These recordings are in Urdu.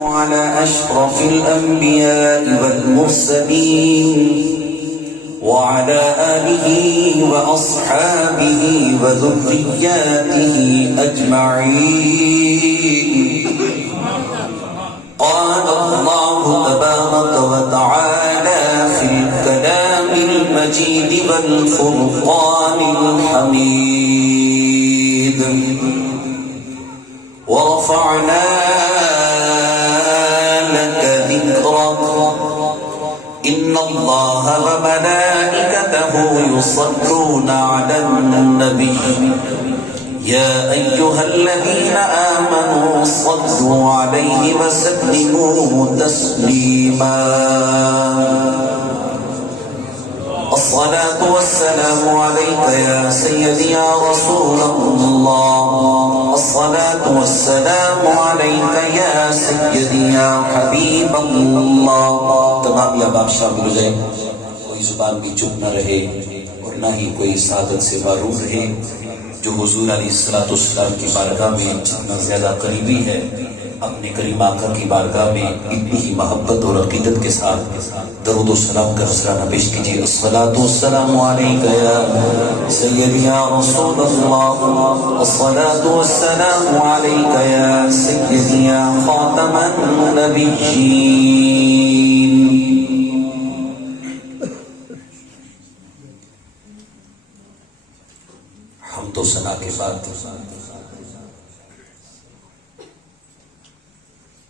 على أشرف الأنبياء والمرسلين وعلى آله وأصحابه وذرياته أجمعين. قال الله تبارك وتعالى في الكلام المجيد والفرقان الحميد: ورفعنا إن الله وملائكته يصلون على النبي يا أيها الذين آمنوا صلوا عليه وسلموا تسليما. الصلاة والسلام عليك يا سيدي يا رسول الله. الصلاة والسلام عليك يا سيدي يا حبيب الله. تمام یا باب شامل ہو جائے، کوئی زبان بھی چپ نہ رہے اور نہ ہی کوئی سعادت سے محروم رہے. جو حضور علیہ السلام کی بارگاہ میں جتنا زیادہ قریبی ہے، اپنے کریم آقا کی بارگاہ میں اتنی ہی محبت اور عقیدت کے ساتھ درود و سلام کا نذرانہ پیش کیجیے. الصلاۃ والسلام علیک یا سیدی یا رسول اللہ. الصلاۃ والسلام علیک یا سیدی یا خاتم النبیین. حمد و ثنا کے بعد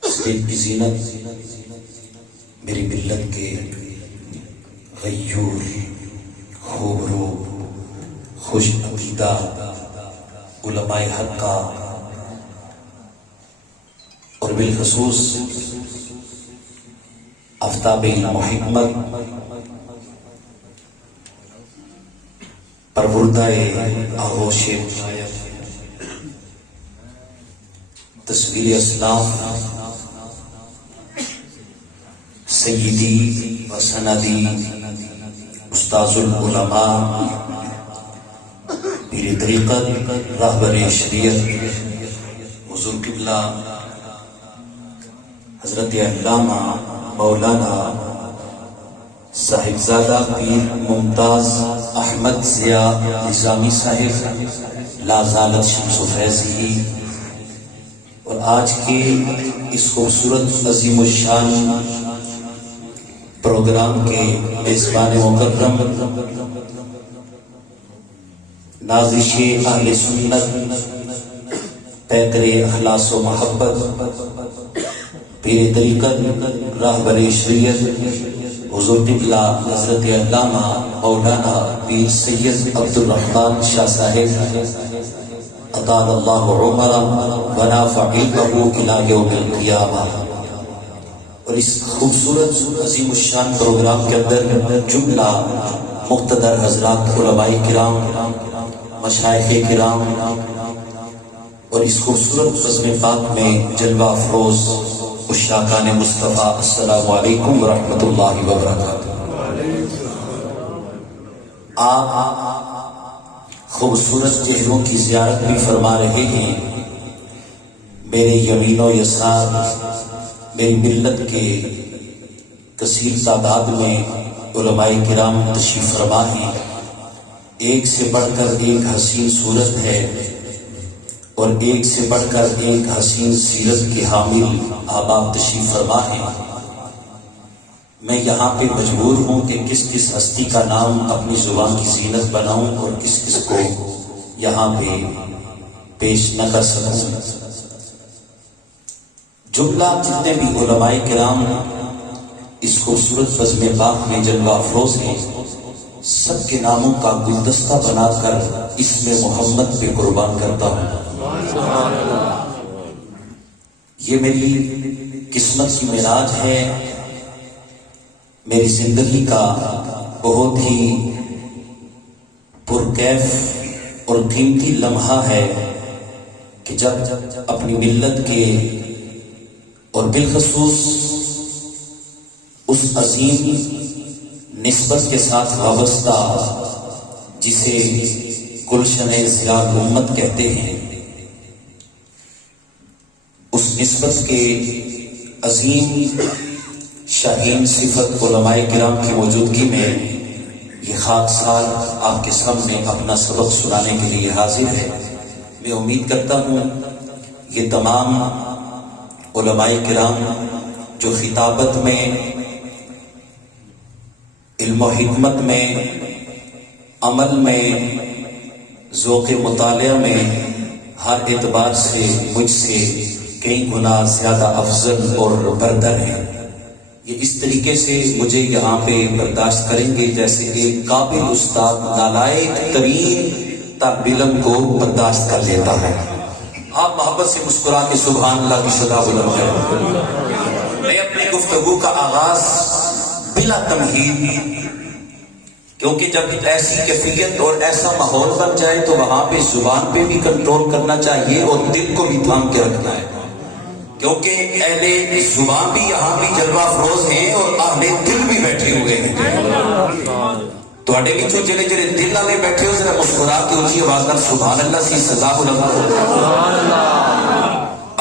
اسٹیج کی زینت میری ملت کے غیور، خوبرو، خوش عقیدہ علماء حق کا اور بالخصوص آفتاب محکمت پروردہ آغوش تصویر اسلام سیدی و سندی استاذ العلماء پیر طریقت راہبر شریعت حضور قبلہ حضرت علامہ مولانا صاحبزادہ پیر ممتاز احمد ضیاء نظامی صاحب لا زالت شمس و فیضی، اور آج کے اس خوبصورت عظیم الشان پروگرام کے میزبان مکرم نازش اہل سنت پیکر اخلاص و محبت پیر طریقت راہبر شریعت حضور قبلہ حضرت علامہ مولانا پیر سید عبد الرحمن شاہ صاحب اطال اللہ عمرہ ونافع علمہ الی یوم القیامہ. اور اس خوبصورت عظیم الشان پروگرام کے اندر جملہ مقتدر حضرات علماء کرام، مشائخ کرام، اور اس خوبصورت بزم پاک میں جلوہ افروز عشاقان مصطفیٰ. السلام علیکم ورحمۃ اللہ وبرکاتہ. آپ خوبصورت چہروں کی زیارت بھی فرما رہے ہیں. میرے یمین و یسار میری ملت کے کثیر تعداد میں علماء کرام تشریف فرما ہیں. ایک سے بڑھ کر ایک حسین صورت ہے اور ایک سے بڑھ کر ایک حسین سیرت کے حامل احباب تشریف فرما ہیں. میں یہاں پہ مجبور ہوں کہ کس کس ہستی کا نام اپنی زبان کی زینت بناؤں اور کس کس کو یہاں پہ پیش نہ کر سکوں. جملہ جتنے بھی علماء کرام اس خوبصورت بزم پاک میں جلوہ افروز ہیں، سب کے ناموں کا گلدستہ بنا کر اسم محمد پہ قربان کرتا ہوں. یہ میری قسمت کی معراج ہے، میری زندگی کا بہت ہی پرکیف اور قیمتی لمحہ ہے کہ جب اپنی ملت کے اور بالخصوص اس عظیم نسبت کے ساتھ وابستہ جسے گلشن ضیاء الامت کہتے ہیں، اس نسبت کے عظیم شاہین صفت علماء کرام کی موجودگی میں یہ خاکسار آپ کے سامنے اپنا سبق سنانے کے لیے حاضر ہے. میں امید کرتا ہوں یہ تمام علماء کرام جو خطابت میں، علم و حکمت میں، عمل میں، ذوق مطالعہ میں ہر اعتبار سے مجھ سے کئی گنا زیادہ افضل اور برتر ہیں، یہ اس طریقے سے مجھے یہاں پہ برداشت کریں گے جیسے ایک قابل استاد نالائق ترین طالب علم کو برداشت کر لیتا ہے. آپ محبت سے مسکرا کے سبحان اللہ کی صدا بلند کریں. میں اپنی گفتگو کا آغاز بلا تمہید، کیونکہ جب ایسی کیفیت اور ایسا ماحول بن جائے تو وہاں پہ زبان پہ بھی کنٹرول کرنا چاہیے اور دل کو بھی تھام کے رکھنا ہے، کیونکہ اہل زبان بھی یہاں بھی جلوہ افروز ہیں اور اہل دل بھی بیٹھے ہوئے ہیں. تھوڑے وچوں جڑے جڑے دل والے بیٹھے ہو ذرا مسکرا کے اونچی آواز نال سبحان اللہ سی صدا بلند کرو.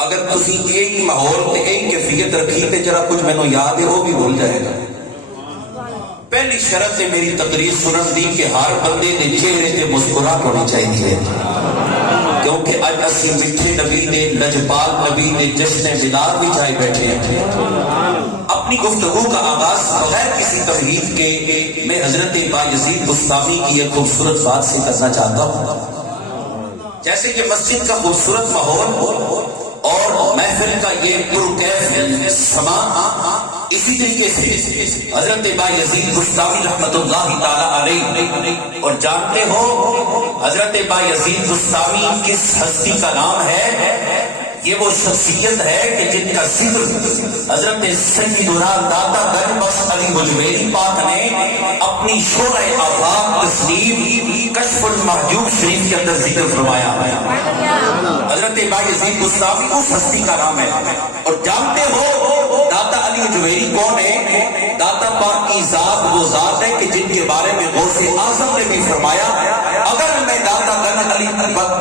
اگر تسی یہی ماحول تے یہی کیفیت رکھی تے جرا کچھ مینوں یاد ہے وہ بھی بھول جائے گا. پہلی شرط ہے میری تقریر سنن دی کہ ہر بندے دے چہرے تے مسکراہٹ ہونی چاہیے، کیونکہ اج اسی میٹھے نبی دے لجپال نبی دے جشن ملاد بھی چاہے بیٹھے ہیں. اپنی گفتگو کا آغاز بغیر کسی تمہید کے میں حضرت بایزید بسطامی کی ایک خوبصورت بات سے کرنا چاہتا ہوں. جیسے کہ مسجد کا خوبصورت ماحول اور محفل کا یہ پرکیف سما، اسی طریقے سے حضرت بایزید بسطامی رحمت اللہ تعالی علیہ، اور جانتے ہو حضرت بایزید بسطامی کس ہستی کا نام ہے؟ یہ وہ شخصیت ہے کہ جن کا ذکر حضرت سیدنا داتا گنج بخش علی حجویری پاک نے اپنی شورۂ آفاق تصنیف کشف المحجوب شریف کے اندر ذکر فرمایا. حضرت بایزید بسطامی اس ہستی کا نام ہے. اور جانتے ہو داتا علی حجویری کون ہے؟ داتا پاک کی ذات وہ ذات ہے کہ جن کے بارے میں غوث اعظم نے بھی فرمایا اگر میں داتا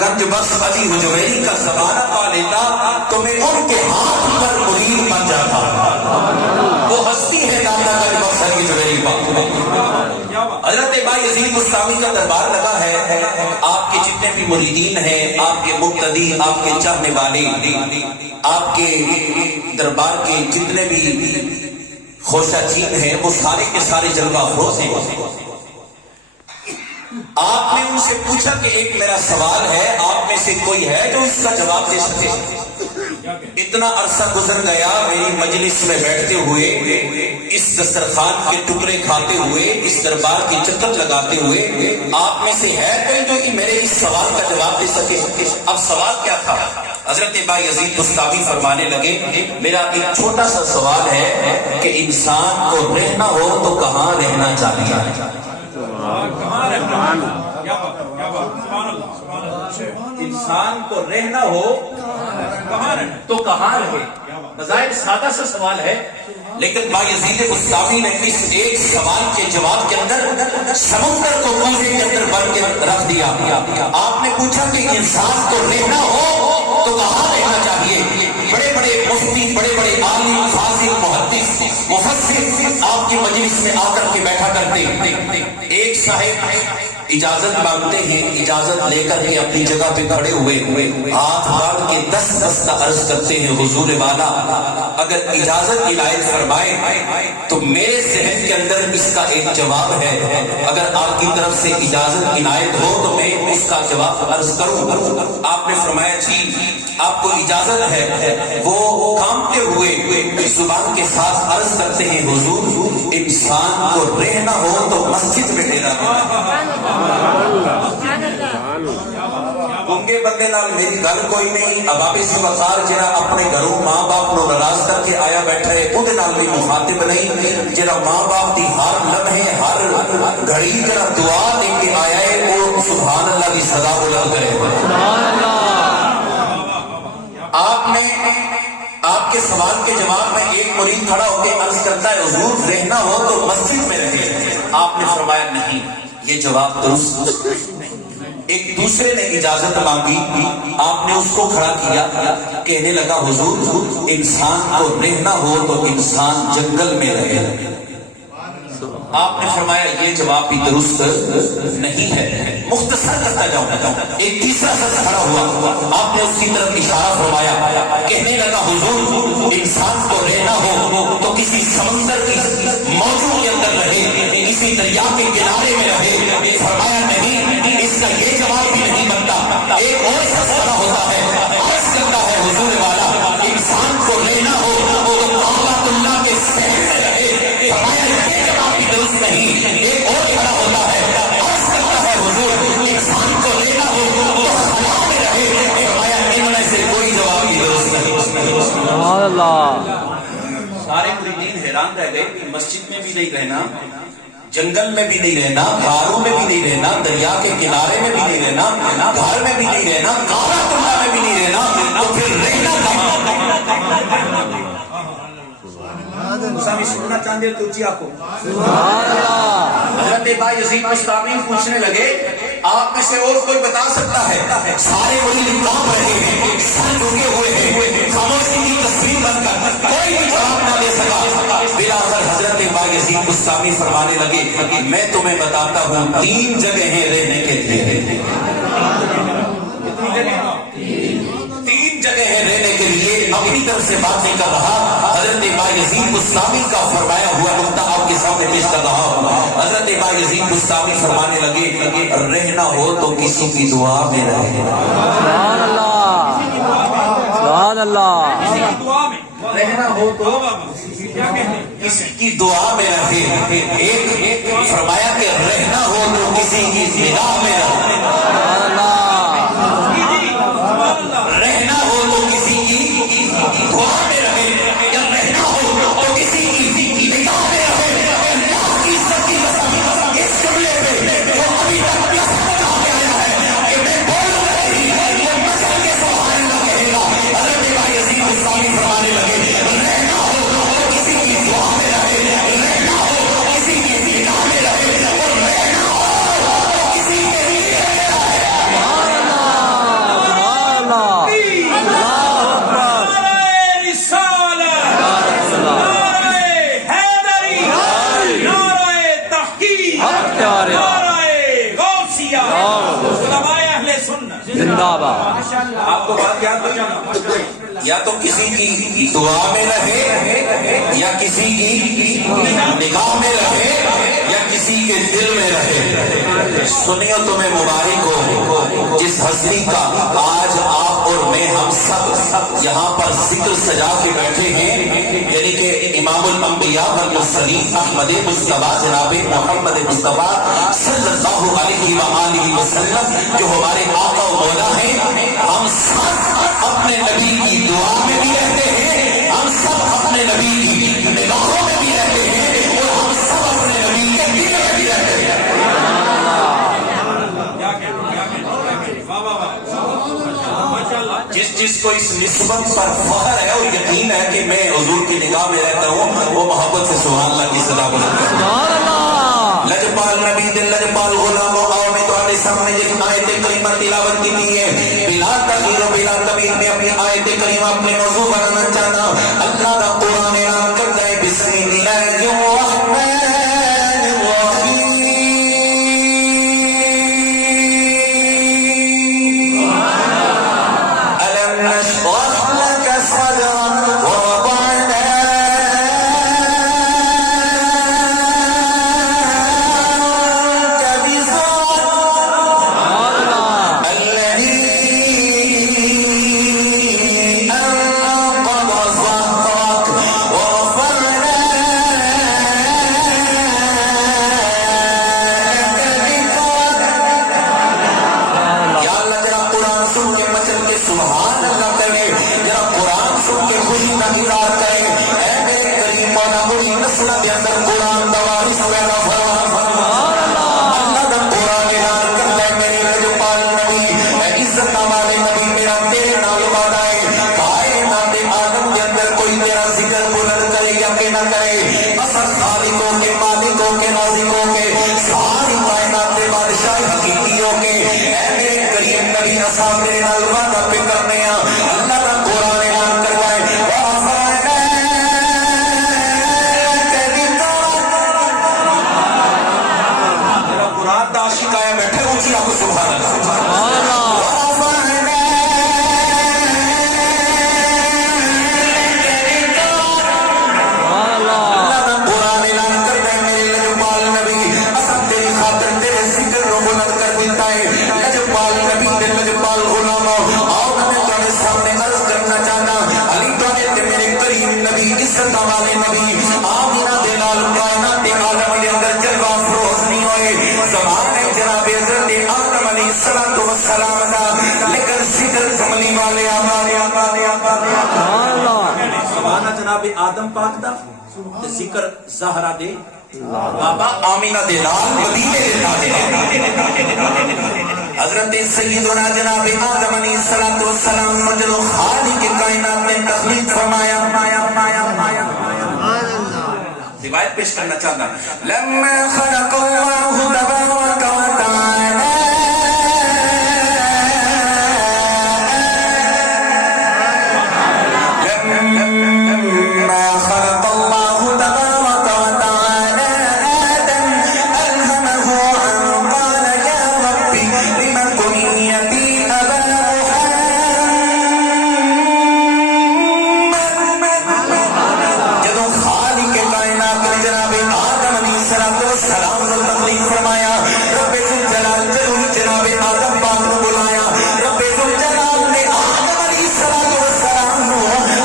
گنج بخش علی حجویری کا زمانہ پا لیتا تو میں ان کے ہاتھ پر مرید بن جاتا. وہ ہستی ہے داتا گنج بخش علی حجویری پاک. حضرت بایزید بسطامی کا دربار لگا ہے. آپ کے جتنے بھی مریدین ہیں، آپ کے مقتدی، آپ کے چاہنے والے، آپ کے دربار کے جتنے بھی خوشہ چین ہیں، وہ سارے کے سارے جلوہ افروز ہیں. آپ نے ان سے پوچھا کہ ایک میرا سوال ہے، آپ میں سے کوئی ہے جو اس کا جواب دے سکے؟ اتنا عرصہ گزر گیا میری مجلس میں بیٹھتے ہوئے، اس دسترخوان کے ٹکڑے کھاتے ہوئے، اس دربار کی چکر لگاتے ہوئے، آپ میں سے ہے کوئی جو میرے اس سوال کا جواب دے سکے؟ اب سوال کیا تھا؟ حضرت بایزید بسطامی فرمانے لگے میرا ایک چھوٹا سا سوال ہے کہ انسان کو رہنا ہو تو کہاں رہنا چاہیے؟ انسان کو رہنا ہو تو کہاں رہے؟ بظاہر سادہ سا سوال ہے، لیکن بایزید بسطامی نے اس ایک سوال کے جواب کے اندر سمندر کو کوزے کے اندر بن کے رکھ دیا. آپ نے پوچھا کہ انسان کو رہنا ہو تو کہاں رہنا چاہیے؟ بڑے بڑے مفتی، بڑے بڑے عالم، فاضل، محدث، مفسر آپ کی مجلس میں آ کر کے بیٹھا کرتے. ایک صاحب اجازت مانگتے ہیں، اجازت لے کر کے اپنی جگہ پہ کھڑے ہوئے ہاتھ باندھ کے دستہ عرض کرتے ہیں حضور والا اگر اجازت عنایت فرمائے تو میرے ذہن کے اندر اس کا ایک جواب ہے، اگر آپ کی طرف سے اجازت عنایت ہو تو میں اس کا جواب عرض کروں. آپ نے فرمایا جی آپ کو اجازت ہے. وہ کانپتے ہوئے زبان کے ساتھ عرض کرتے ہیں حضور انسان کو رہنا ہو تو مسجد میں ڈیرا دینا. گنگے بندے نال میری گل کوئی نہیں. ابابی سے وقار جڑا اپنے گھروں ماں باپ نو ناراض کر کے آیا بیٹھا ہے اودے نال بھی مخاطب نہیں. جڑا ماں باپ دی ہر لمحے ہر گھڑی جڑا دعا دے کے آیا ہے وہ سبحان اللہ کی صدا بلند کرے. سبحان اللہ. آپ نے آپ کے سوال کے جواب میں ایک مرید کھڑا ہو کے عرض کرتا ہے حضور رہنا ہو تو مسجد میں رہے. آپ نے فرمایا نہیں یہ جواب درست. ایک دوسرے نے اجازت مانگی، آپ نے اس کو کھڑا کیا، کہنے لگا حضور انسان کو رہنا ہو تو انسان جنگل میں رہے۔ آپ نے فرمایا یہ جواب بھی درست نہیں ہے، مختصر کرتا جاؤں۔ ایک تیسرا شخص کھڑا ہوا، آپ نے اس کی طرف اشارہ فرمایا، کہنے لگا حضور انسان کو رہنا ہو تو کسی سمندر کی موجوں کے اندر رہے، کسی دریا کے کنارے میں رہے۔ فرمایا نہیں، اس کا یہ جواب بھی نہیں بنتا۔ ایک اور شخص کھڑا ہوتا ہے، عرض کرتا ہے حضور والا انسان کو رہنا ہو تو کعبۃ اللہ کے شہر میں رہے۔ فرمایا یہ جواب بھی درست نہیں۔ ایک اور کھڑا ہوتا ہے، عرض کرتا ہے حضور انسان کو رہنا ہو تو خلا میں رہے۔ فرمایا ان میں سے کوئی جواب بھی درست نہیں۔ سبحان اللہ۔ سارے مریدین حیران رہ گئے کہ مسجد میں بھی نہیں رہنا، جنگل میں بھی نہیں رہنا، غاروں میں بھی نہیں رہنا، دریا کے کنارے میں بھی نہیں رہنا، گھر میں بھی نہیں رہنا، کعبۃ اللہ میں بھی نہیں رہنا، تو پھر رہنا کہاں؟ مسامی سننا چاندے تو اچھی آنکھوں۔ حضرت با یزید بستامی پوچھنے لگے آپ میں سے اور کوئی بتا سکتا ہے؟ سارے مرید کام رہے ہیں، سر جھکے ہوئے ہیں، خاموشی کی تصویر بن کر کوئی بھی جواب نہ دے سکا۔ بلاخر حضرت با یزید بستامی فرمانے لگے میں تمہیں بتاتا ہوں 3 جگہیں رہنے کے لیے، 3 جگہیں رہنے کے لیے۔ اپنی طرف سے بات نہیں کر رہا، حضرت با یزید بستامی کا فرمایا ہوا نقطہ آپ کے سامنے پیش کر رہا ہوں۔ حضرت با یزید بستامی فرمانے لگے رہنا ہو تو کسی کی دعا میں رہے۔ سبحان اللہ، سبحان اللہ۔ رہنا ہو تو کسی کی دعا میں رہے۔ ایک فرمایا کہ رہنا ہو تو کسی کی نگاہ میں رہے۔ سبحان اللہ۔ رہنا ہو تو کسی کی دعا میں رہے، یا رہنا ہو تو کسی کی نگاہ میں رہے۔ اللہ کی عزت کی قسم اس جملے پہ جو ابھی تک کہا گیا ہے کہ میں بول رہی وہ مسل کے سبحان اللہ کہے گا۔ حضرت با یزید بستامی فرمانے لگے رہنا ہو تو کسی کی دعا میں رہے، رہنا ہو تو کسی کی نگاہ میں رہے، اور رہنا ہو تو کسی کے لیے رہے۔ سبحان اللہ، سبحان اللہ۔ اللہ اکبر۔ حق پیارے زندہ باد۔ آپ کو بات یاد ہوئی، یا تو کسی کی دعا میں رہے، یا کسی کی نگاہ میں رہے، یا کسی کے دل میں رہے۔ سنیو تمہیں مبارک ہو جس ہستی کا آج آپ اور میں ہم سب یہاں پر ذکر سجا کے بیٹھے ہیں، یعنی کہ امام الانبیاء والمرسلین احمد مصطفیٰ جناب محمد مصطفیٰ صلی اللہ علیہ وآلہ وسلم جو ہمارے آقا و مولا ہیں۔ ہم سب اپنے نبی کی دعا میں بھی رہتے ہیں، ہم سب اپنے نبی کی نگاہوں میں بھی رہتے ہیں، اور ہم سب اپنے نبی کے دل میں بھی رہتے ہیں۔ جس کو اس نسبت پر فخر ہے اور یقین ہے کہ میں حضور کی نگاہ میں رہتا ہوں، وہ محبت سے سبحان اللہ کی صدا بلند۔ سبحان اللہ۔ لجپال نبی دل لجپال غلام آؤ میں تمہارے سامنے ایک آیت کریمہ تلاوت کی ہے، بلا تغیر و بلا تبدیل میں اپنی آیت کریمہ اپنے موضوع بنانا چاہنا۔ اللہ کا قرآن اعلان کرتا ہے بسم اللہ الرحمن الرحیم، ألم نشرح لك صدرك ووضعنا عنك وزرك الذي أنقض ظهرك ورفعنا لك ذكرك۔ یا اللہ ذرا قرآن سن کے مچل کے سبحان اللہ کرے، ذرا قرآن سن کے خوشی کا اظہار کرے۔ اے میرے کریم مولا بڑی نسل کے اندر قرآن دا وارث پیدا فرما۔ اللہ دا قرآن اعلان کرتا ہے میرے لجپال نبی، اے عزت والے نبی، میرا تیرے نال وعدہ ہے کائنات عالم کے اندر کوئی تیرا ذکر بلند کرے یا کہ نہ کرے، اصل خالقوں کے مالکوں کے رازقوں کے ساری کائنات کے بادشاہ حقیقیوں کے، اے عزت والے نبی آمینہ دے نال کائنات دے عالم دے اندر جلوہ فروز نہیں ہوئے زمان ہے جناب حضرت آدم علیہ السلام دا لیکن ذکر کملی والے سبحانہ جناب آدم پاک دا تے ذکر زہرا دے بابا آمینہ دے نال مدینے دے نال حضرت سیدنا جناب آدم علیہ السلام جدو خالق کائنات نے تخلیق فرمایا روایت پیش کرنا چاہتا لما خلق اللہ تبارک و تعالی لما خلق اللہ تبارک و تعالی آدم ألهمه عن قال يا ربي لم كنيتي أبا محمد جدو خالق کائنات نے جناب آدم علیہ السلام کو تخلیق فرمایا رب ذوالجلال جناب آدم پاک کو بلایا رب ذوالجلال نے آدم علیہ السلام کو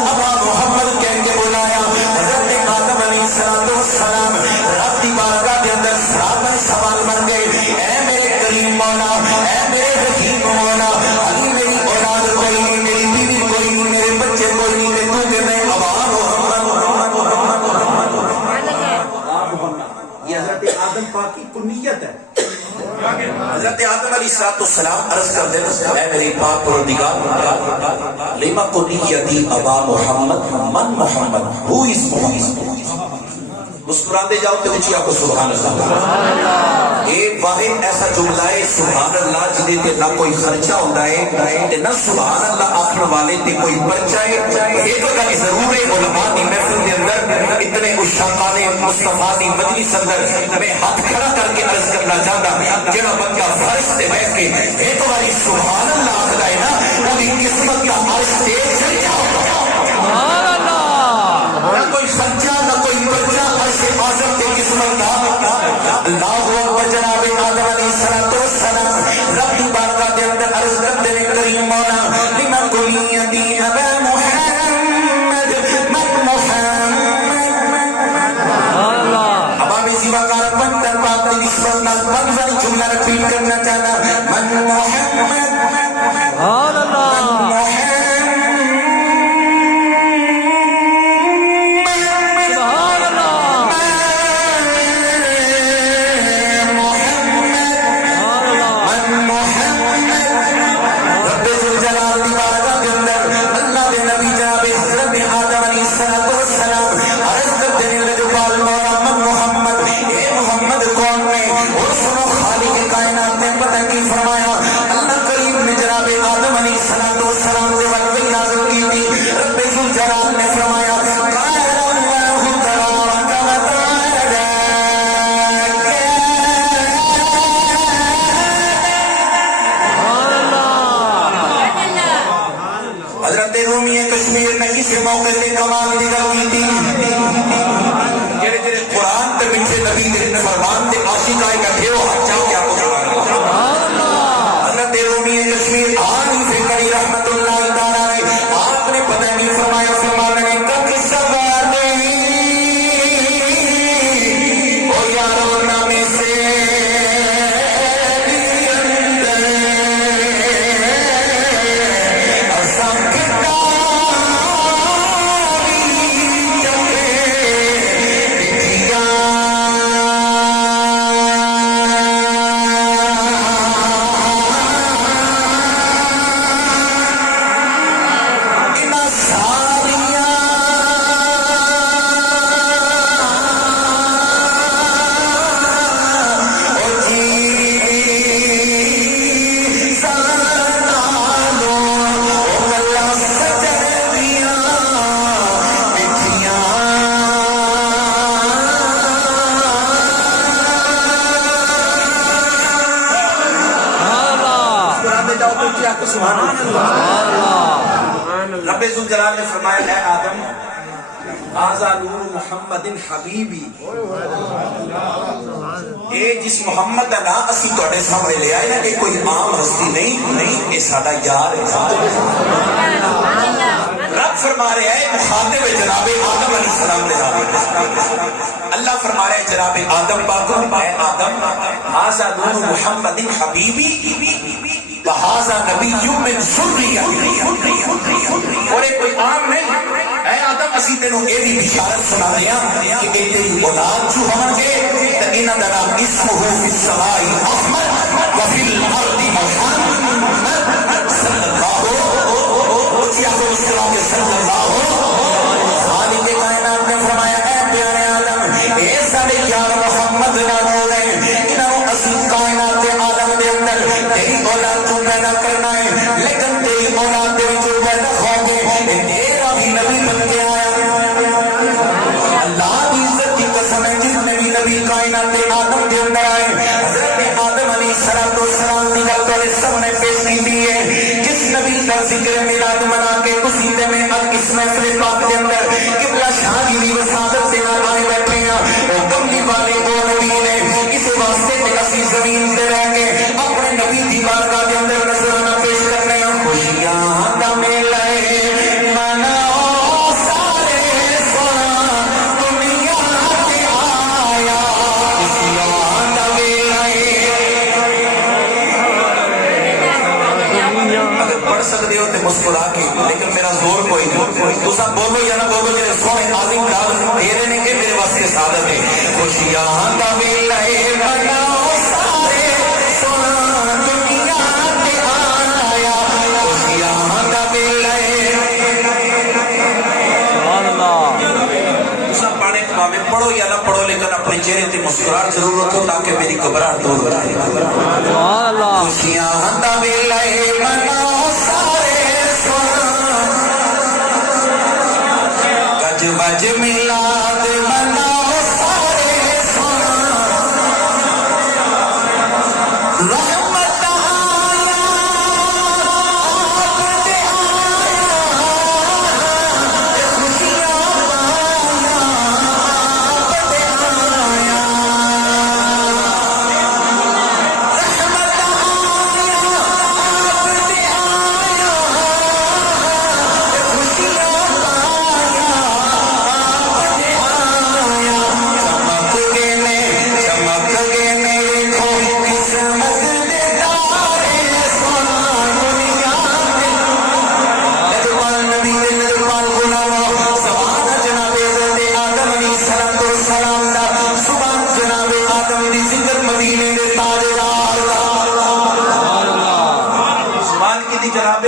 ابا محمد کہہ کے بلایا حضرت آدم علیہ السلام رب دی بارگاہ کے اندر سرابر سوال بن گئے اے میرے کریم مولا اے میرے حکیم مولا علی میری اولاد کوئی نہیں میری بیوی کوئی نہیں میرے بچے کوئی نہیں تے تو کہ میں ابا یہ حضرت آدم پاک کی کنیت ہے حضرت آدم علیہ السلام عرض کر دے اے میری پاک پروردگار لما کنیتی ابا محمد من محمد who is محمد مسکراتے جاؤ تو اچھی آپ کو سبحان اللہ ایک واحد ایسا جملہ ہے سبحان اللہ جدے تے نہ کوئی خرچہ ہوتا ہے نہ سبحان اللہ آخر والے تے کوئی پرچہ ہے ایک گل ضرور ہے علماء دی محفل کے اندر اتنے اشاقان مصطفیٰ دی مجلس اندر میں ہاتھ کھڑا کر کے عرض کرنا چاہتا جڑا بندہ فرش تے بیٹھ کے ایک باری سبحان اللہ آخر ہے نا وہ دی قسمت کا عرش تے چڑھ جاؤ سبحان اللہ نہ کوئی خرچہ نہ کوئی پرچہ عرش اعظم تے قسمت کا اللہ اکبر جناب آدم علیہ السلام رب کی بارگاہ کے اندر عرض کرتے ہیں کریم مولا لما کنیتی ابا محمد من محمد اب آپ اسی وقار بندر پاک نے نسبت نال بندر جملہ رپیٹ کرنا چاہنا من محمد سبحان اللہ رب ذوالجلال نے فرمایا اے آدم آزا نور محمد حبیبی اے جس محمد کا نام اسی توڑے سامنے لے آئے نا یہ کوئی عام ہستی نہیں یہ ساڈا یار ہے رب فرما رہے ہیں مخاطب جناب آدم علیہ السلام دے نال اللہ فرما رہے ہیں جناب آدم پاک کو اے آدم ھذا نور محمد حبیبی وھذا نبی من ذریتی اور کوئی عام نہیں اے آدم اسی تینوں اے دی بشارت سنا دیاں کہ اے تیری اولاد جو ہون گے تے انہاں دا نام اسمہ فی السماء احمد وفی الارض محمد صلی اللہ صلی اللہ خالق کائنات نے فرمایا اے پیارے آدم اے سارے یار محمد نال ہے انہاں اسی کائنات دے عالم دے اندر تیری اولاد تو پیدا کرنا ہے لیکن تیری اولاد دے جو پیدا ہو گے تیرا بھی نبی بن کے آیا اللہ کی عزت کی قسم ہے جس نے بھی نبی کائنات دے آدم دے اندر آئے حضرت آدم علیہ السلام کی گل تو سب نے پیش کی ہے جس نبی کا ذکر میلاد منا کے قصیدے میں اب اس محفل پاک کے اندر قبلہ شاہ کی وسادت سے آئے بیٹھے ہیں وہ کملی والے دو نبی نے اس واسطے کہ اسی زمین سے رہ کے اپنے نبی کی بارگاہ کے اندر نظرانہ پیش کرنے ہیں خوشیاں دا میلہ مناؤ سارے سونا دنیا کے آیا خوشیاں دا میلہ اگر پڑھ سکتے ہو تو مسکرا کے لیکن میرا زور کوئی نہیں تو سب بولو یا نہ بولو میرے سونے عظیم داد میرے نے کہ میرے واسطے سعادت ہے خوشیاں دا میلہ مناؤ سارے سونا دنیا کے آیا خوشیاں دا میلہ سبحان اللہ سب پڑھے میں پڑھو یا نہ پڑھو لیکن اپنے چہرے تے مسکراہٹ ضرور رکھو تاکہ میری گھبراہٹ دور ہو جائے سبحان اللہ خوشیاں دا میلہ مناؤ سارے سونا گج بج میلاد مناؤ سارے سونا رحمت آیا آپ دے آیا خوشیاں پایا آپ دے آیا رحمت آیا آپ دے آیا خوشیاں پایا آپ دے آیا چمک گئے نے دیکھو قسمت دے تارے سونا دنیا کے لجپال نبی دے لجپال غلام سبحان جناب حضرت آدم علیہ السلام دا سبحان جناب آدم دی ذکر مدینے دے تاجدار سبحان کی دی جناب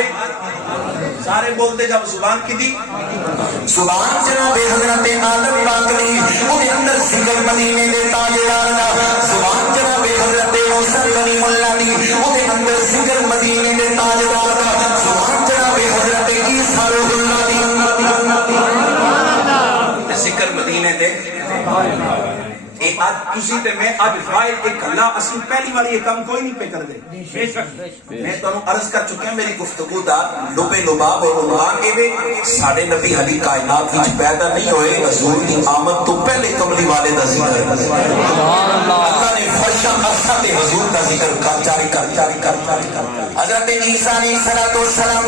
سارے بولتے جب سبحان کی دی سبحان جناب حضرت آدم پاک دی وہ اندر ذکر مدینے دے تاجدار دا سبحان جناب حضرت موسی کلیم اللہ دی وہ اندر ذکر مدینے دے تاجدار دا سبحان جناب حضرت عیسیٰ روح اللہ دی ذکر مدینے دے اے آج تسی تے میں آج فائل ایک اللہ اسی پہلی والی یہ کام کوئی نہیں پہ کر دے میں تو عرض کر چکے ہیں میری گفتگو دا لبے لباب اور عنوان کے میں ساڑھے نبی حبی کائنات وچ پیدا نہیں ہوئے حضور دی آمد تو پہلے کملی والے دا ذکر اللہ نے فرشاں ارشاں تے حضور دا ذکر جاری کر حضرت عیسیٰ علیہ السلام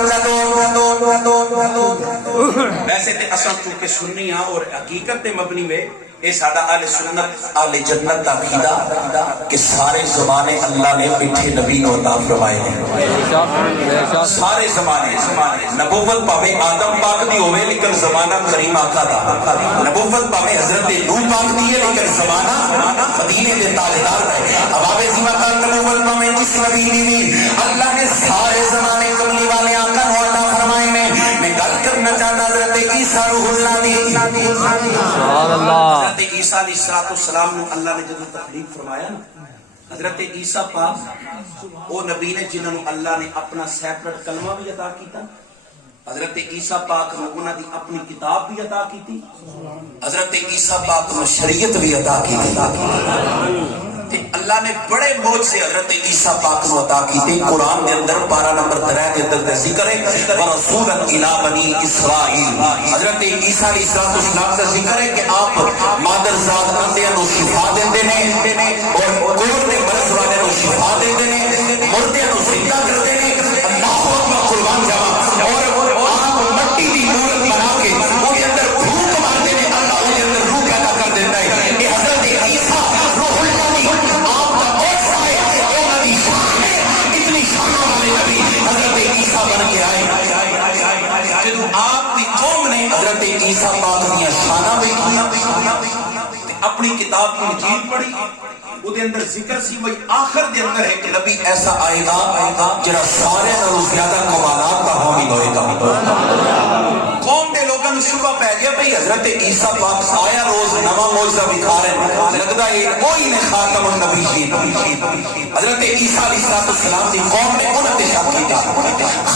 ویسے تے اساں چونکہ سنی ہاں اور حقیقت تے مبنی میں اے ساڈا اہل سنت اہل جنت دا عقیدہ کہ سارے زمانے اللہ نے میٹھے نبی نو عطا فرمائے ہیں سارے زمانے نبوت پاوے آدم پاک دی ہوئے لیکن زمانہ کریم آقا دا نبوت پاوے حضرت نوح پاک دی ہے لیکن زمانہ مدینے دے تاجدار ہے اباب زمانہ نبوت پاوے جس نبی دی اللہ نے سارے زمانے کملی والے آقا نو عطا فرمائے ہیں میں گل کرنا چاہتا حضرت عیسیٰ روح اللہ دی سبحان اللہ حضرت عیسیٰ علیہ السلام نے اللہ نے جب تخلیق فرمایا نا حضرت عیسیٰ پاک وہ نبی نے جنہوں نے اللہ نے اپنا سیپریٹ کلمہ بھی عطا کیتا حضرت عیسیٰ پاک نے انہوں نے اپنی کتاب بھی عطا کی تھی حضرت عیسیٰ پاک نے شریعت بھی عطا کی تھی اللہ نے بڑے موج سے حضرت عیسیٰ پاک کو عطا کی تھی قرآن کے اندر 12 نمبر 3 کے اندر ذکر ہے ورسولا الی بنی اسرائیل حضرت عیسیٰ علیہ السلام کا ذکر ہے کہ آپ مادر ذات اندھیاں نو شفا دیندے نے اور کفر دے مرض والے نو شفا دیندے نے مردیاں نو زندہ کردے نے اللہ اکبر قربان جاواں اور آپ مٹی دی مورت بنا اپنی کتاب انجیل پڑھی وہ اندر ذکر سی وہی آخر دے اندر ایک نبی ایسا آئے گا جڑا سارے نالوں زیادہ کمالات کا حامل ہوئے گا. قوم دے لوگوں کو شبہ پہ گیا بھئی حضرت عیسیٰ پاک آیا روز نواں معجزہ دکھا رہے لگتا ہے کوئی نے خاتم النبیین حضرت عیسیٰ علیہ السلام دی قوم نے انہوں نے شک کیا.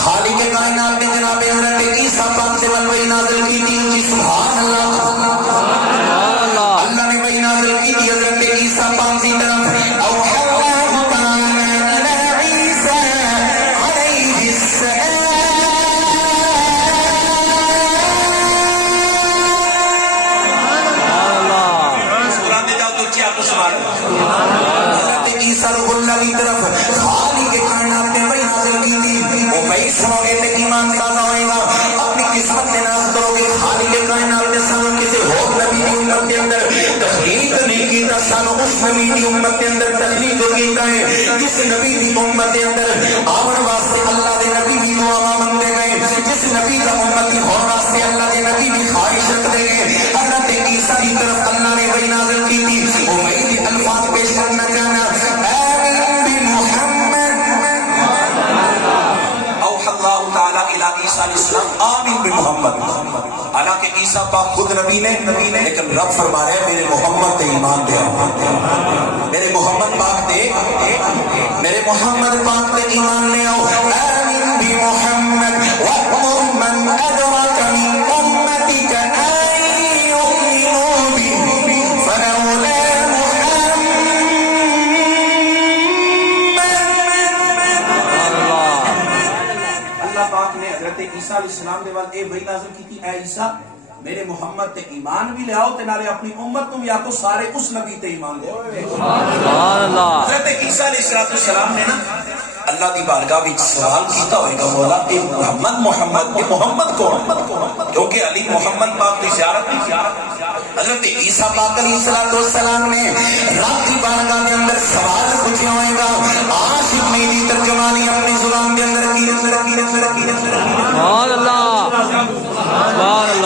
خالق کائنات نے جناب حضرت عیسیٰ پاک سے وحی نازل کی تھی. سبحان اللہ اللہ نے وحی نازل کی تھی حضرت عیسیٰ پاک کی طرف. عیسیٰ روح اللہ کی طرف خالق کائنات نے وحی نازل کی تھی. وہ وحی سنو گے تو ایمان تازہ ہوئے گا. اپنی قسمت میں ناز کرو گے خالق کائنات نے سانو کسی اور نبی کی امت کے اندر تخلیق نہیں کیتا. سانو اس نبی کی امت کے اندر تخلیق کیتا ہے جس نبی کی امت کے اندر آمن واسطے اللہ دے نبی بھی دعا مانگے گئے. جس نبی کا امت کی ہون واسطے اللہ دے نبی بھی خواہش رکھتے گئے. حضرت عیسیٰ کی طرف اللہ نے وحی نازل کی تھی. وہ وحی کے الفاظ پیش کرنا چاہنا عیسیٰ علیہ السلام آمین بمحمد. حالانکہ عیسیٰ پاک خود نبی نے لیکن رب فرما رہے میرے محمد تے ایمان دے آؤ. میرے محمد پاک تے ایمان لے آؤ. آمین بمحمد وَأْمُرْ مَنْ أَدْرَكَ مِنْ أُمَّتِكَ أَنْ يُؤْمِنُوا بِهِ فَلَوْلَا پاک نے حضرت عیسیٰ علیہ السلام دے وال اے وحی نازل کی تھی. اے عیسیٰ میرے محمد تے ایمان بھی لے آؤ تے نالے اپنی امت کو بھی آکو سارے اس نبی تے ایمان لے آؤ. حضرت عیسیٰ علیہ السلام نے نا اللہ دی بارگاہ وچ سوال کیتا ہوئے گا مولا اے محمد کون؟ کیونکہ علی محمد پاک کی زیارت کی. حضرت عیسیٰ پاک علیہ السلام نے رب کی بارگاہ کے اندر سوال پوچھے ہوئے گا. عاشق میری ترجمانی اپنی زبان کے اندر کی.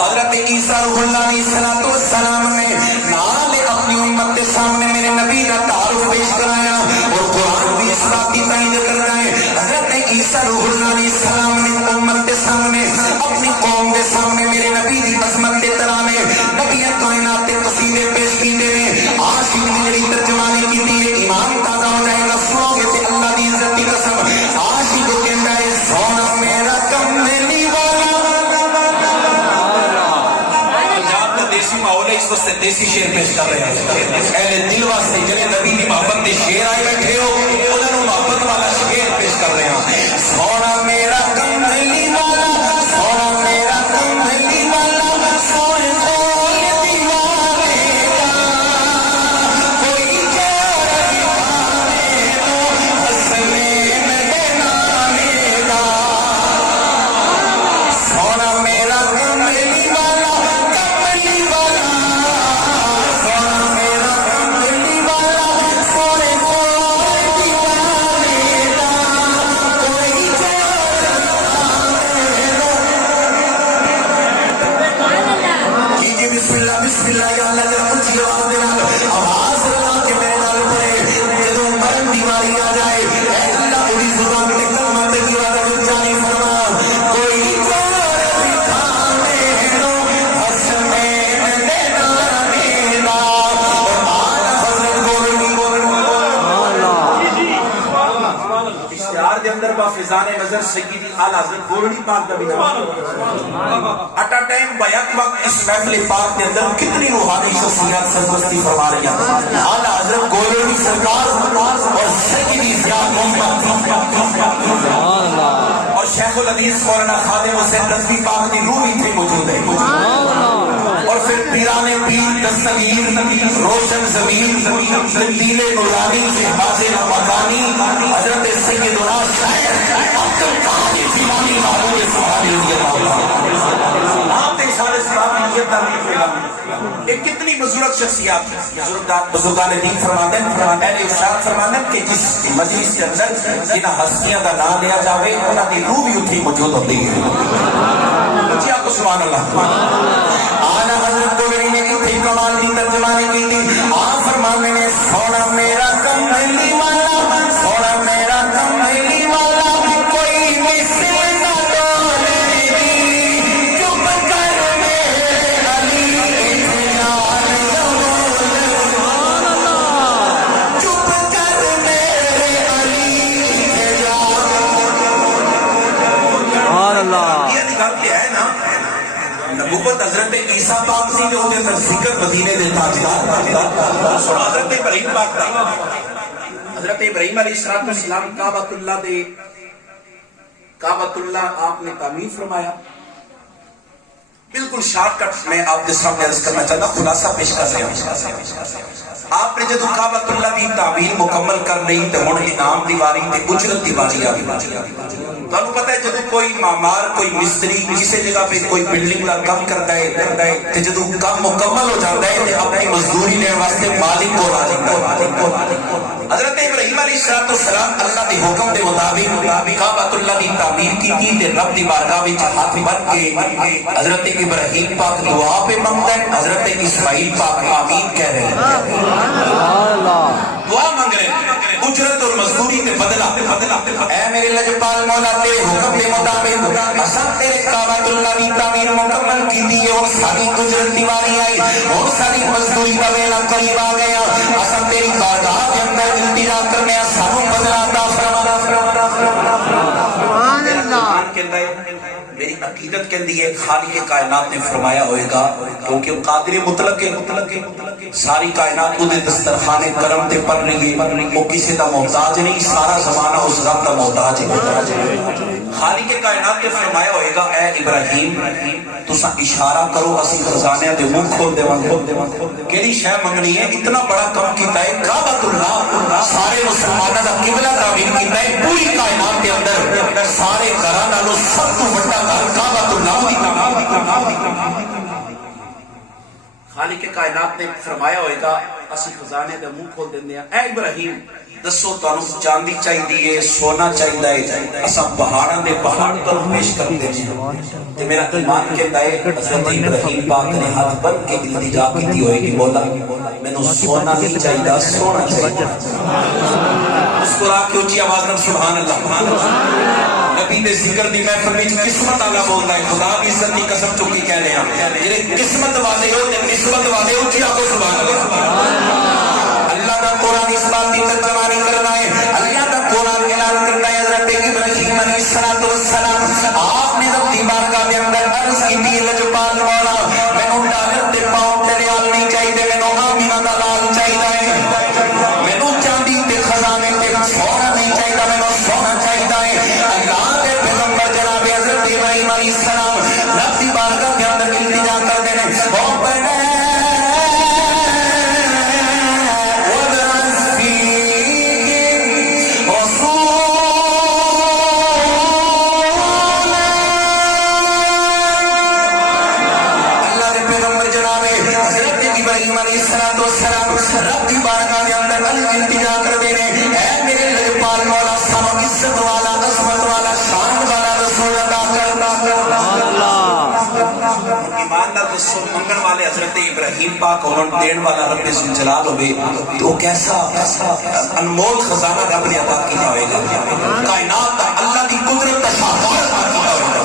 حضرت عیسیٰ روح اللہ علیہ السلام نے نال اپنی امت کے سامنے میرے نبی کا تعارف پیش کرایا اور قرآن بھی اس بات کی تائید کرتا ہے. حضرت عیسیٰ روح اللہ علیہ السلام نے امت کے سامنے اپنی قوم کے سامنے میرے نبی کی عظمت کے ترانے نبی کائنات کے قصیدے پیش کیتے ہیں. عاشق نے میری ترجمانی کی تھی. ایمان تازہ ہو جائے گا سنو گے تے اللہ کی عزت کی قسم. عاشق کو کہتا ہے سونا میرا کملی والا. دیسی ماحول ہے اس واسطے دیسی شعر پیش کر رہے ہیں. اہل دل واسطے جنہیں نبی کی محبت کے شعر آئے بیٹھے ہو انہوں نے محبت والا شعر پیش کر رہے ہیں. سونا میرا کملی والا سونا میرا کملی والا سونے فضان نظر سیدی اعلی حضرت گولڑی پاک کا بھی اٹا ٹائم بیک وقت اس محفل پاک کے اندر کتنی روحانی شخصیات سرپرستی فرما رہی ہیں. اعلی حضرت گولڑی سرکار اور سیدی ضیاء محمد اور شیخ الحدیث مولانا خادم حسین رضوی پاک کی روح ہی موجود ہے. اور پھر پیران پیر دستگیر روشن زمین دلیل نورانی شہباز مکانی حضرت سیدنا شیخ عبد القادر جیلانی محمود سبحانی رضی اللہ عنہ آپ نے سارے صحابہ یہ تعریف کرا. ایک کتنی بزرگ شخصیات بزرگان دین فرماتے ہیں اہل ارشاد فرماتے ہیں کہ جس مجلس کے اندر جنہ ہستیاں کا نام لیا جاوے انہاں دی روح بھی اتھی موجود ہوتی ہے. جی آپ کو سبحان اللہ. اعلیٰ حضرت گولڑی نے کتنی کمال کی ترجمہ ترجمانی کی تھی آپ فرمانے نے سونا میرا کملی والا سونا میرا کملی والا کوئی مثل نہ ڈولے دی چپ کر میرے علی اتیال چپ کر میرے علی اتیال سبحان اللہ. یہ گل تے ہے نا نبوت حضرت عیسیٰ پاک سی جو دے اندر ذکر مدینے دے تاجدار سن حضرت ابراہیم پاک دا حضرت ابراہیم علیہ السلام کعبۃ اللہ دے کعبۃ اللہ آپ نے تعمیر فرمایا. بالکل شارٹ کٹ میں آپ کے سامنے عرض کرنا چاہتا ہوں خلاصہ پیش کر رہا ہوں. آپ نے جدو کعبۃ اللہ کی تعمیر مکمل کر نہیں تو ہن انعام دیواری تے اجرت دیواری آ گئی. تانوں پتہ ہے جدو کوئی معمار کوئی مستری کسی جگہ پہ کوئی بلڈنگ کا کام کرتا ہے تے جدو کام مکمل ہو جاتا ہے تے اپنی مزدوری لینے واسطے مالک کو آ جاتا ہے. حضرت ابراہیم علیہ السلام اللہ کے حکم کے مطابق کعبۃ اللہ کی تعمیر کی تے رب دی بارگاہ وچ ہاتھ بن کے حضرت ابراہیم پاک دعا پہ منگتا ہے حضرت اسماعیل پاک آمین کہہ رہے ہیں. دعا مانگ رہے ہیں اجرت اور مزدوری تے بدلہ. اے میرے لجپال مولا تیرے حکم کے مطابق اساں تیرے کعبۃ اللہ کی تعمیر مکمل کی دی اور ساری اجرت دیواری آئی اور ساری مزدوری کا ویلا قریب آ گیا. اساں تیری بارگاہ کے اندر التجا کرنے سانو بدلہ عطا فرما. سبحان اللہ. میری عقیدت کے لیے خالق کائنات نے فرمایا ہوئے گا کیونکہ قادر مطلق ساری کائنات کو دسترخوان کرم تے پر رہی ہے وہ کسی دا محتاج نہیں سارا زمانہ اس رب دا محتاج ہے. خالق کائنات نے فرمایا ہوئے گا اے ابراہیم تساں اشارہ کرو اسی خزانے دے منہ کھول دے کیڑی شے منگنی ہے. اتنا بڑا کام کیتا ہے کعبۃ اللہ سارے مسلماناں دا قبلہ تعمیر کیتا ہے پوری کائنات کے اندر سارے گھراں نالوں سب تو بڑا کعبۃ اللہ دی تعمیر. خالق کائنات نے فرمایا ہوئے گا اسی خزانے دے منہ کھول دیندے ہیں. اے ابراہیم دسو تانوں چاندی چاہیے سونا چاہیے اساں پہاڑاں دے پہاڑ پر پیش کرتے ہیں تے میرا ایمان کہتا ہے حضرت ابراہیم پاک نے ہاتھ بن کے التجا کی ہوئے گی مولا مینوں سونا نہیں چاہیے سونا چاہیے. مسکرا کے اونچی آواز نال سبحان اللہ. نبی دے ذکر دی محفل وچ قسمت والا بولدا ہے خدا دی عزت دی قسم چکی کہہ رہے ہیں جڑے قسمت والے ہو تے نسبت والے اونچی آکھو سبحان اللہ. اللہ دا قرآن اس بات کی ترجمانی کرنا ہے. اللہ دا قرآن اعلان کرنا ہے حضرت ابراہیم علیہ السلام آپ نے رب دی بارگاہ کے اندر عرض کی دی لجپال مولا مینوں ڈالر تے پاؤنڈ تے ریال نہیں چاہیے مینوں آمینہ دا لال چاہیے مینوں چاندی تے خزانے تے سونا نہیں چاہیے مینوں سونا چاہیے. اللہ دے پیغمبر جناب حضرت ابراہیم علیہ السلام رب دی بارگاہ کے اندر التجا کرتے ہیں او پڑھے رب کی بارگاہ کے اندر التجا کر دے رہے اے میرے لجپال مولا سانو عزت والا عظمت والا شان والا رسول عطا کرنا. ایمان نال دسو منگن والے حضرت ابراہیم پاک اور دین والا رب ذوالجلال ہوے تو کیسا انمول خزانہ رب نے عطا کیا ہوئے گا. کائنات دا اللہ دی قدرت دا شاہکار عطا کیا ہوئے گا.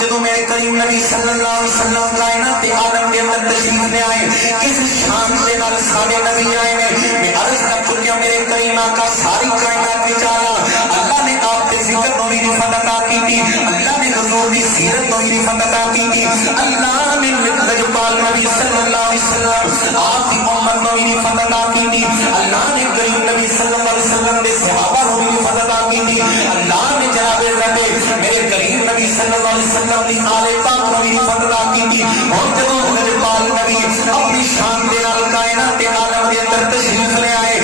جدو میرے کریم نبی صلی اللہ علیہ وسلم کائنات کے عالم کے اندر تشریف لے آئے کس شان سے نال سارے نبی آئے میں عرض کر چکیا میرے کریم آقا ساری کائنات میں چالا اللہ نے آپ کے ذکر نوی رفت عطا کی تھی اللہ نے حضور کی سیرت نوی رفت عطا کی تھی اللہ نے لجپال نبی صلی اللہ علیہ وسلم آپ کی محمد نوی رفت عطا کی تھی اللہ نے کریم نبی صلی اللہ علیہ وسلم نے صحابہ نوی رفت عطا کی تھی اللہ نے جناب رب میرے کریم نبی صلی اللہ علیہ وسلم نے آل پاک نوی رفت عطا کی تھی اور جب لجپال نبی اپنی شان دے نال کائنات کے عالم کے اندر تشریف لے آئے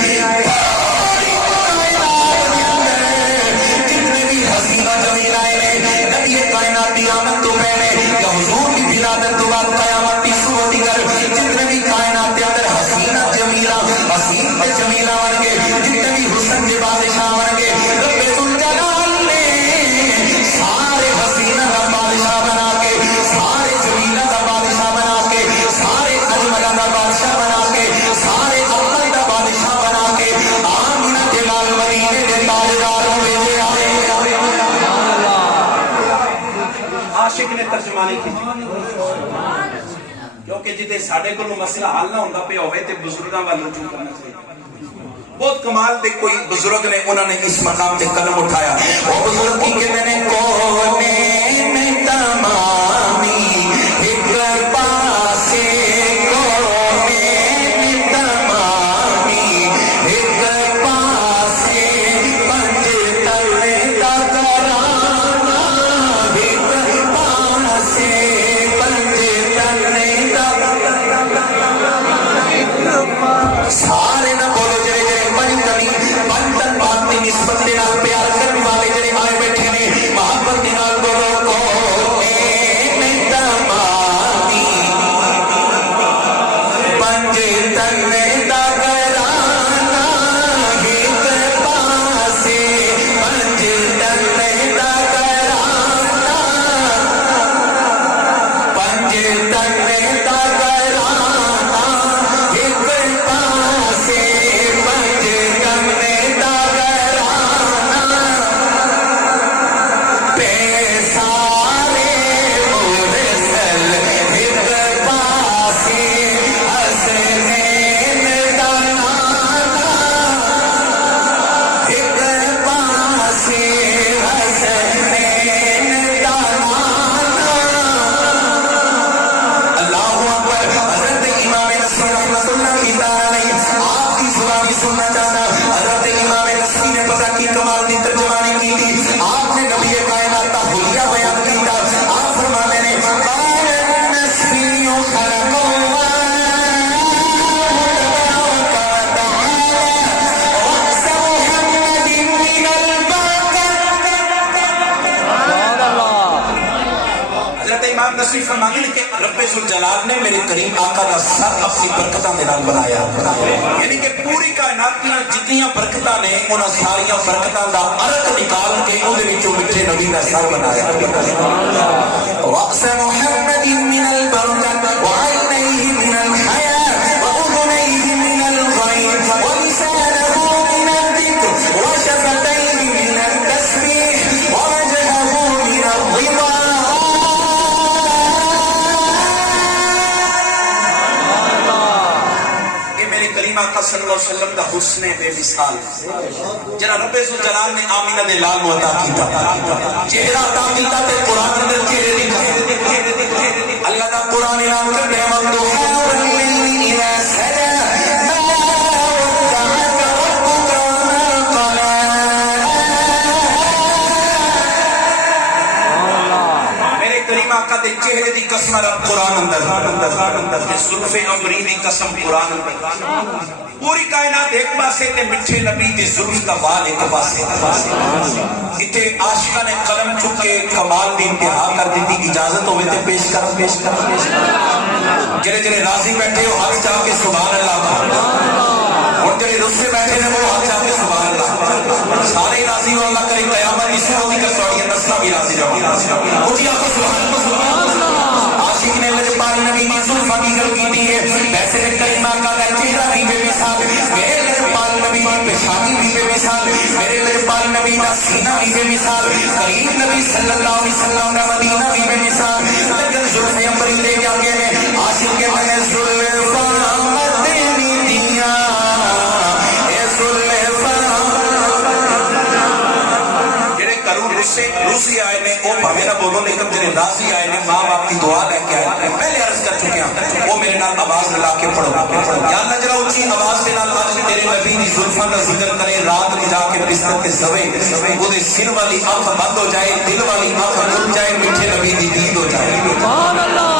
جتنے بھی حسینہ جمیل آئے نبی کائنات کی آمد تو پہلے یا حضور کی ولادت تو بعد قیامت کی صبح دیگر جتنے بھی کائنات کے اندر حسینہ جمیلہ حسین تے جمیلہ بن گئے جتنے بھی حسن کے بادشاہ بن گئے رب ذوالجلال نے سارے حسینہ کا بادشاہ بنا کے سارے جمیلہ کا بادشاہ بنا کے سارے اجملہ کا بادشاہ بنا ترجمانی کی کیونکہ جتے ساڑے کو مسئلہ حل نہ ہوندہ پہ ہوئے تے بزرگاں والا رجوع کرنا چاہیے بہت کمال دے کوئی بزرگ نے انہوں نے اس مقام تے قلم اٹھایا وہ بزرگ کی کہ میں نے کونے میں تمامی ایک پاسے کونے میں تمامی ایک پاسے پنج تلے دا کرانا ایک پاسے پنج تلے دا سارے نہ بولو جرے جرے بڑی کمی بندن باتی نسبت دینا پیار کرنے والے جرے آئے بیٹھے نے محبت دینا بولو کونے میں تمامی پنج تلے دا کرانا ایک پاسے پنج تلے دا کرانا پنج تلے دا کرانا ایک پاسے پنج تلے دا کرانا پیسارے مرسل ایک پاسے حسنین دا نانا ایک پاسے حسنین دا نانا اللہ اکبر حضرت امام نصفی رحمت اللہ کی تعالی آپ کی زبان سننا چاہنا حضرت امام نصفی نے پتہ کی کمال دی ترجمانی کی تھی آپ نے نبی کائنات کا حلیہ بیان کی تھا آپ فرماتے ہیں قال النصفی خلق حضرت امام نصفی فرماتے ہیں کہ رب ذوالجلال نے میرے کریم آقا کا سر اپنی برکتاں دے نال بنایا یعنی کہ پوری کائنات کی جتنیاں برکتاں نے انہاں ساریاں برکتاں دا عرق نکال کے اون دے وچوں میٹھے نبی دا سر بنایا رأس محمد من البرکت وعینیہ من الحیاء وأذنیہ من الغیر ولسانہ من الذکر وشفتیہ من التسبیح ووجهہ من الرضا آقا صلی اللہ علیہ وسلم دا حسن بے مثال جنہا رب ذوالجلال نے آمینہ دے لال نو عطا کیتا چہرہ عطا کیتا تے قرآن اندر چہرے دی اللہ دا قرآن اعلان کرنے وَالضُّحَىٰ وَاللَّيْلِ إِذَا سَجَىٰ مَا وَدَّعَكَ رَبُّكَ وَمَا قَلَىٰ میرے کریم آقا دے چہرے دی قسم رب قرآن اندر زلف امری دی قسم قرآن اندر پوری کائنات ایک پاسے تے مٹھے نبی دی زلف کا وال ایک پاسے اتنے عاشقہ نے قلم چک کے کمال دی انتہا کر دیتی اجازت ہوئے تے پیش کر جنہیں جنہیں راضی بیٹھے ہو ہاتھ چاہ کے سبحان اللہ اور جنہیں رسے بیٹھے ہیں وہ ہاتھ چاہ کے سبحان اللہ سارے راضی ہو اللہ کرے قیامت اس سے ہوگی کر سوڑی نسلہ بھی راضی رہو اٹھی آپ کو سبحان اللہ عاشق نے لجپال نبی کی ظلفہ کی گل کی دی ہے ویسے نے کریمہ کا چہرہ بھی بے مثال میرے لجپال نبی کی پیشانی بھی بے مثال میرے لجپال نبی کا سینہ بھی بے مثال کریم نبی صلی اللہ علیہ وسلم کا مدینہ بھی بے مثال لیکن ظلف امبری لے کے آگے میں عاشق کے میں نے ظلفہ مدنی دیا اے ظلفہ جنہیں کروں روسی آئے نے وہ بھاویرہ بولو لیکن جنہیں راضی آئے نے ماں باپ کی دعا لے کے آئے پہلے عرض کر چکے ہیں وہ میرے نال آواز ملا کے پڑھو یا نجرہ اچھی آواز کے نال آج تیرے نبی دی ظلفہ کا ذکر کرے رات میں جا کے بستر کے سوے وہ دے سن والی آنکھ بند ہو جائے دل والی آنکھ کھل جائے میٹھے نبی دی دید ہو جائے